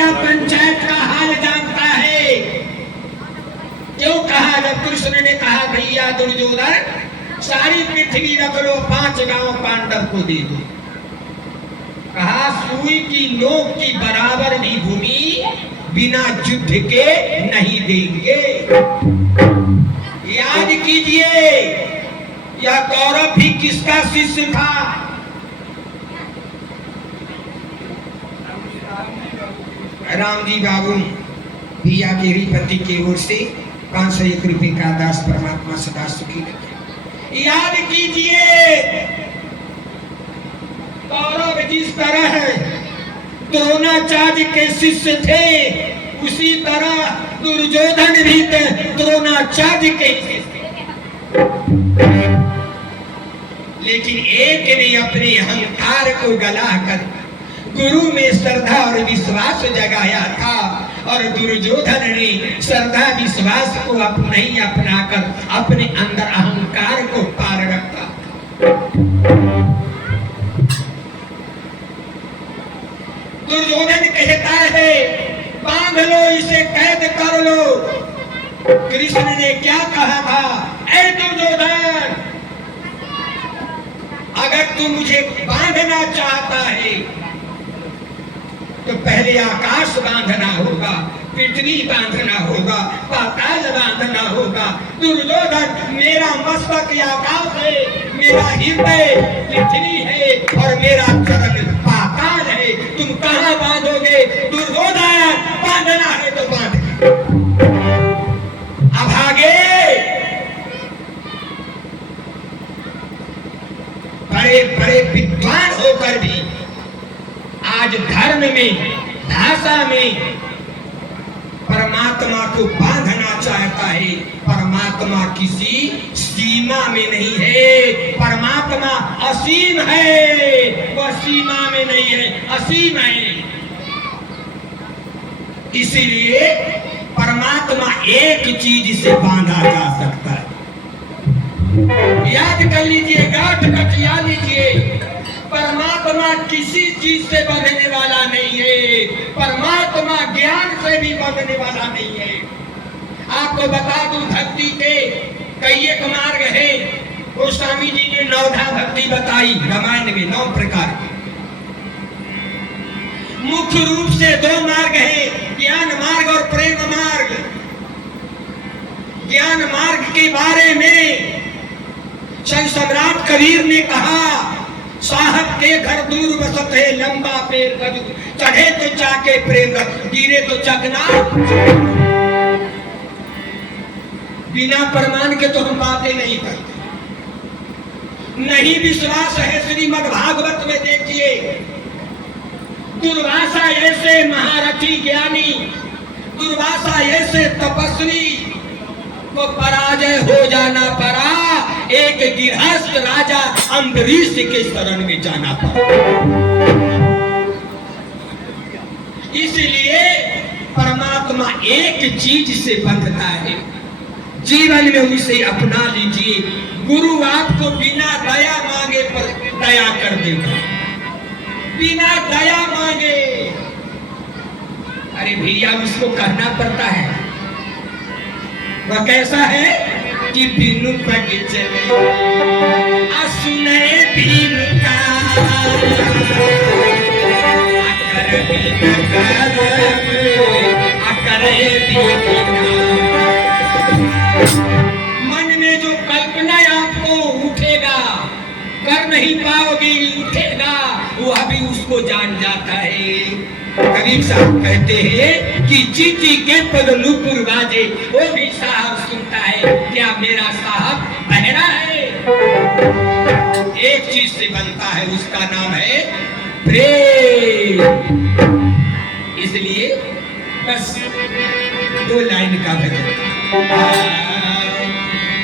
पंचायत का हाल जानता है। क्यों कहा, जब कृष्ण ने कहा भैया दुर्योधन सारी पृथ्वी रख लो, 5 गांव पांडव को दे दो। कहा सुई की नोक की बराबर भी भूमि बिना युद्ध के नहीं देंगे। याद कीजिए यह कौरव भी किसका शिष्य था? राम जी बाबू भैया के रिपति की ओर से 501 रुपए का दास परमात्मा सदा सुखी रखे। याद कीजिए कौरव जिस तरह द्रोणाचार्य के शिष्य थे उसी तरह दुर्योधन भी द्रोणाचार्य के शिष्य थे। लेकिन एक ने अपने अहंकार को गलाकर गुरु में श्रद्धा और विश्वास जगाया था और दुर्योधन ने श्रद्धा विश्वास को नहीं अपनाकर अपने अंदर अहंकार को पार रखा। दुर्योधन कहता है बांध लो इसे, कैद कर लो। कृष्ण ने क्या कहा था? ऐ दुर्योधन, अगर तू मुझे बांधना चाहता है तो पहले आकाश बांधना होगा, पृथ्वी बांधना होगा, पाताल बांधना होगा। दुर्योधन, मेरा मस्तक आकाश है, मेरा हृदय पृथ्वी है और मेरा चरण पाताल है। तुम कहां बांधोगे? दुर्योधन, बांधना है तो बांध। अब आगे बड़े बड़े विद्वान होकर भी आज धर्म में, भाषा में परमात्मा को बांधना चाहता है। परमात्मा किसी सीमा में नहीं है, परमात्मा असीम है, वह सीमा में नहीं है, असीम है। इसीलिए परमात्मा एक चीज से बांधा जा सकता है। याद कर लीजिए, गांठ गठिया लीजिए, परमात्मा किसी चीज से बंधने वाला नहीं है। परमात्मा ज्ञान से भी बंधने वाला नहीं है। आपको बता दूं, भक्ति के कई एक मार्ग है। गोस्वामी जी ने 9धा भक्ति बताई रामायण में, 9 प्रकार की। मुख्य रूप से 2 मार्ग है, ज्ञान मार्ग और प्रेम मार्ग। ज्ञान मार्ग के बारे में संत सम्राट कबीर ने कहा, साहब के घर दूर बसत है, लंबा पेड़ कदू, चढ़े तो चाके प्रेम रख, गिरे तो चकना। बिना प्रमाण के तो हम बातें नहीं करते। नहीं विश्वास है, श्रीमद् भागवत में देखिए, दुर्वासा ऐसे महारथी ज्ञानी, दुर्वासा ऐसे तपस्वी को पराजय हो जाना पड़ा। एक गृहस्थ राजा अम्बरीश के शरण में जाना पड़ा। इसलिए परमात्मा एक चीज से बंधता है, जीवन में उसे अपना लीजिए। गुरु आपको बिना दया मांगे पर दया कर देगा, बिना दया मांगे। अरे भैया, उसको कहना पड़ता है। वह कैसा है कि बिनु पग चले असुने बिनु का, अकर बिनु करब, अकरे बिनु। मन में जो कल्पना आपको उठेगा, कर नहीं पाओगे, उठेगा, वो अभी उसको जान जाता है। कबीर साहब कहते हैं कि चींटी के पगलूपुर बाजे, वो भी साहब सुनता है, क्या मेरा साहब बहरा है? एक चीज से बनता है, उसका नाम है प्रेम। इसलिए बस 2 लाइन का भजन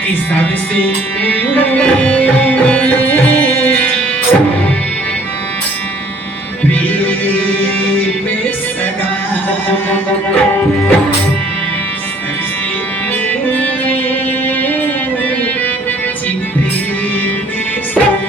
कि सबसे प्रेम सदा, सबसे प्रेम सदा।